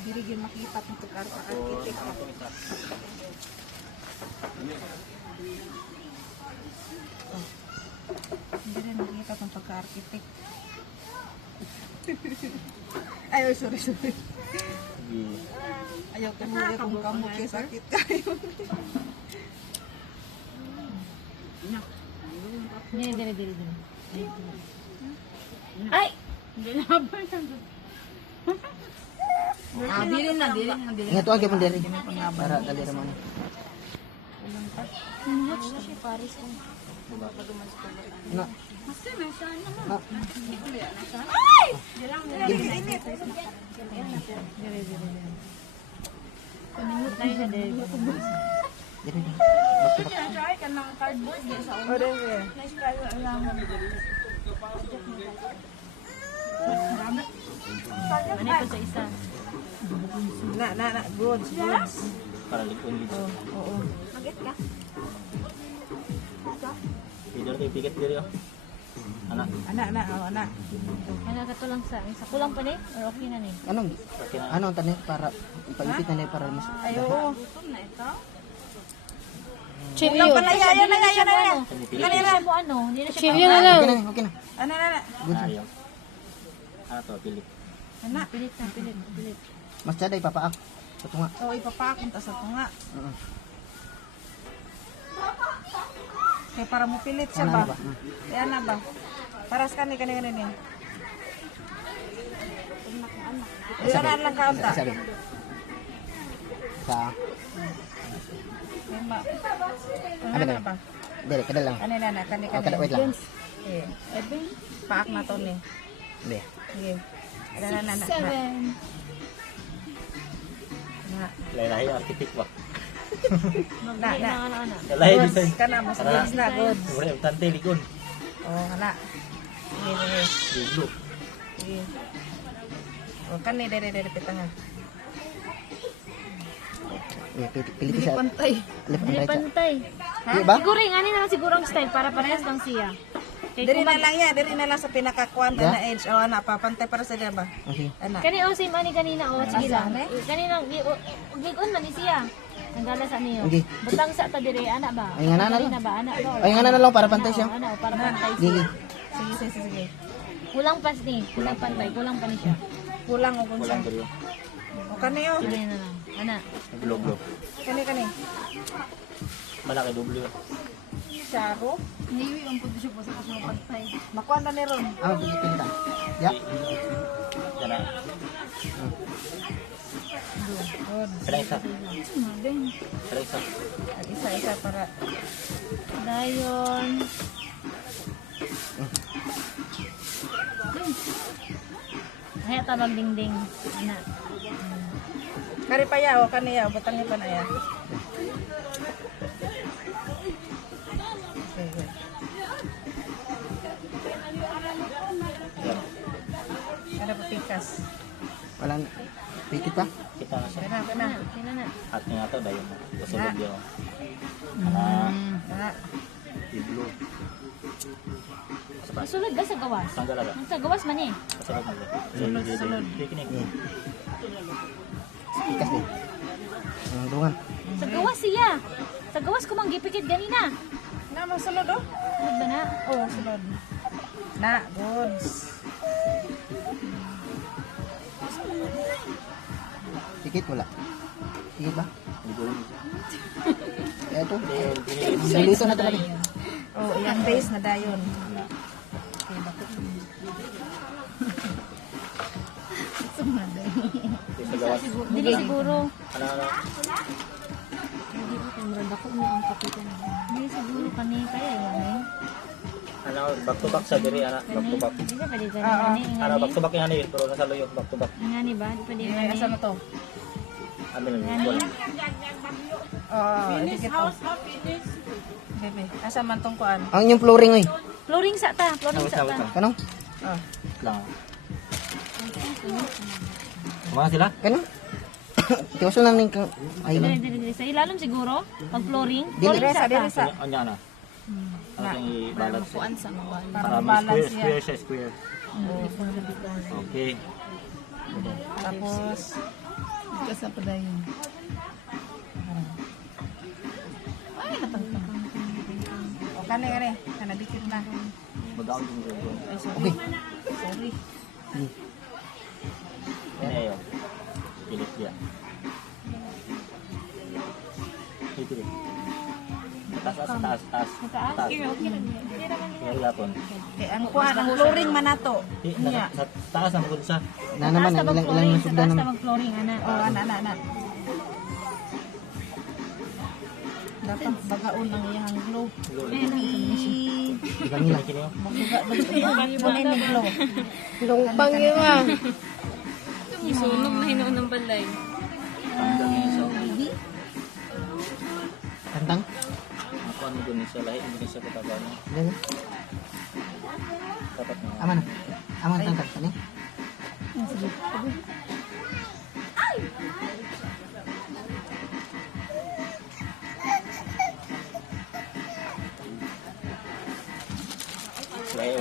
Dili gyud makita tong pagka-architect. Hindi rin makita tong pagka-architect. Ay, oh, sorry. Ayaw ko muli kung kamot kay sakit kayo. Dili. Ay! Hindi na ba? Dili na. Ingat to agad mo diri. Para dali ra mo. Watch na siya Paris. Na. Paningot tayo na dili. Diri. Try ka ng cardboard din sa ulo. Nice try lang. Ano po sa isa? Na, good. Para likon dito. Oo. Magit ka? Video tayo ticket diri oh. Anak. Ana. Ano ka to lang sa isa? Kulang pa ni? Or okay na ni? Anong tani para ipagipit na para mas. Ayo. Chilio. Ayan na. Hindi na siya mo ano? Hindi na siya Chilio na lang. Okay na. Ana. Ayaw. Ano to pilit. Ana. Pilit. Mas jaday papaak. Ito nga. Oh, ipapakon ta sa tunga. Kaya para mo pilit siya ba? Ayan na ba? Paras kani. Isa lang kaunta. Sabi. Sa. Lima. Ano Ano ba? Dili kada lang. Ano na, kani. Kada wait lang. Eh, paak na to ni. Be. Sige. Na. 7. Lahi architect ba? Na. Ano. Lahi Goods, design. kana mo sa goods na goods. Ure tante likon. Oh, kana. Sige. Dilo. Sige. Oh, kani dere pitanga. Pilit siya. Pantay. Dili pantay. Di ba? Siguro yung ano na lang siguro ang style para parehas lang siya. Diri na lang sa pinaka-kwanta na edge. Oh, ana papantay para sa diba? Okay. Ana. Kani o same ani kanina o sige lang. Asa, Kanina gigon man ni siya. Ang gala sa niyo. Okay. Butang sa ta dire ana ba? Ay, nga na Dili lang. ba ana ba? Ay nga na lang para pantay siya. Ana para pantay Sige. siya. Sige. Kulang pa ni, kulang pantay, kulang pa ni siya. Kulang o kunsa. Kulang diri. O kani oh. Sige na lang. Ana. Globe. Kani. Malaki W. Charo. Niwi ang pud siya po sa pantay. Makuan na ni ron. Ah, pilit ta. Ya. Kana. Good. Kana isa. Kana isa. At isa para Dayon. Ay tabang dingding. Ana. kari pa ya o kani ya butang ni pa na ya. Okay. Ada petikas. Wala na. Pikit pa? Kita na siya. Kana. Kina na. At nga to dayon. Kasulod yo. Kana Na. dilo. Sa Sulod ba sa gawas? tanggal aga. Sa gawas man eh. Kasulod na. Sunod. Picnic. Pikas din. Ang dungan. Sa gawas siya. Sa gawas ko mang gipikit ganina. Na masulod oh. Sulod ba na? Oh, sulod. Na, goods. Pikit wala. Pikit ba? Dilo. Ito. Pinili. Silito na talaga. Oh, iyang base na dayon. Sa gawas. Dili siguro. Ano. Dili siguro kani kaya yan eh. Ano back to back sa diri ana. Back to back. Di ba pwede gani? Ano back to back yan eh. Pero nasa loyo back to back. Ngani ba? Di pwede Ay, gani. asa na to? Ano yun? Ngani? Oh, idikit to. Bebe, asa man tong kuan? Ang inyong flooring oy. Flooring sa ta. Flooring sa ta. Kanong? Oh. Lang. Mga sila? Kanong? Tiwaso na ning ay Dili, dili, dili. Sa ilalim siguro? Pag flooring? Dili. Flooring sa ta. Dili sa. Anya na. Ano yung i-balance? Para Para mabalance square siya. siya, square. Okay. Tapos, Kasi pa dayon. ay, natangkang. O, kani. Kanadikit na. Mag-out din ko. Ay, sorry. Okay. Sorry. Yan ayo. Pilit dia. Itu deh. Taas. Mataas? Okay lang. Hindi naman din. Ngari lapon. Eh, ang kuhan, ang flooring man nato. Niya. Sa taas ang bukod sa. Na naman, Taas na ilang mag-flooring. Sa nasugdan taas na naman. mag-flooring, ana. O, ana. Dapat bagaon ang iyang glow. Di ba nila? Kini mo. Bunin ni glow. Lumpang yun ah. Isunog na hinuon ng balay. Tanggal ni sa. Kantang? Ako ano dun sa lahi, hindi sa katawan. Yan. Dapat na. Aman na. Aman tangkad. Ano? Lahi.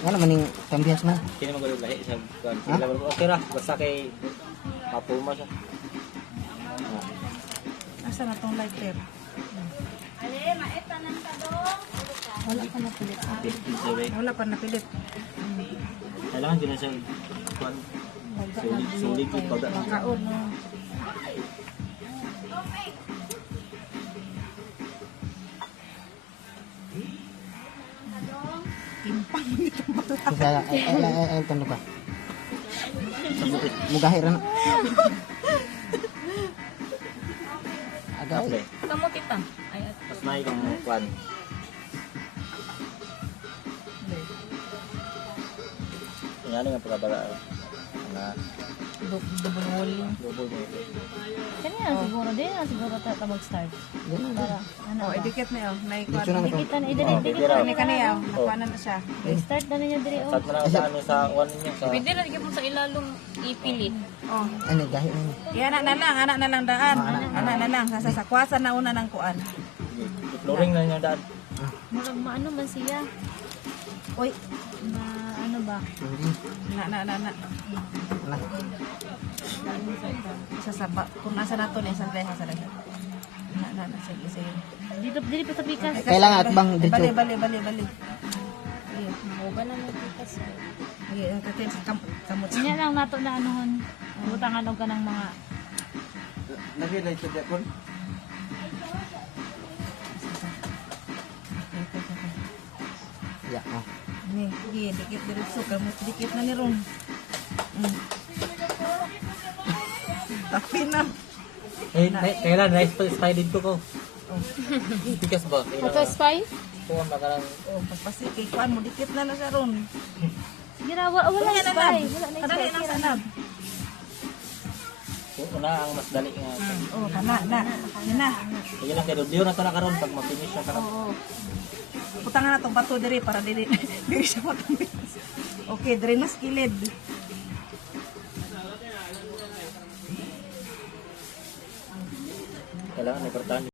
Yan naman yung pambias na. Kini mo lahi sa kuan. Sila okay ra basta kay mapulma siya. Asa na tong lighter? Wala pa napilit. Wala pa napilit. Kailangan din siya kuan. Sulit yung pagda. Bagaon, no. Timpang nito ba? Kasi ay tanda pa. Mugahi ra na. Agay. Okay. Kamot ita. Ay, Mas may kang kuan. Yan nga pagkabala. Na double volume. double mo. Kanina siguro din. Siguro ta mag-start. Yan na. Para, ano Oh, ba? idikit na yun. May Dito na kuwan. na. Dikita na, Oh, idikit dikira. na. Kani yaw. Nakuha na siya. Start na ninyo diri. Start mo na sa ano sa kuan niya sa. Pwede na mo sa ilalong ipilit. Oh. Ano, gahi na yun. Anak na lang daan. Anak na lang. Sasakwasan na una ng kuan. Flooring na yung daan. Murag maano man siya. Uy. Na ano ba? Hindi. Na. Wala. Sasaba. Kung nasa na to, nasa na. Na. Sige. Dito diri pa sa pikas. Kailangan at bang dito. Bali. Moga na ng pikas. Ang katin sa kamot. Nya lang nato na anuhon. Butangan og kanang mga Nagilay sa dakon. Ya, oh. Ni, dikit diretso. Kamot dikit na ni Ron. Tapi na. Kailan nice pa style dito ko. Tikas ba? Ato spy? Kuha makalang Oh, pagpasi kay kuan mo dikit na siya Ron. Gira wala Wala na spy. lang. Wala na Kadali spy. na sanab. una ang mas dali nga. Oh, kana na. Yan na. Sige lang kay Rodeo na to na karon pag ma-finish siya karon. Oo. Putangan na tong bato diri para dili dili siya matambit. Okay, diri mas kilid. Kailangan may kortahan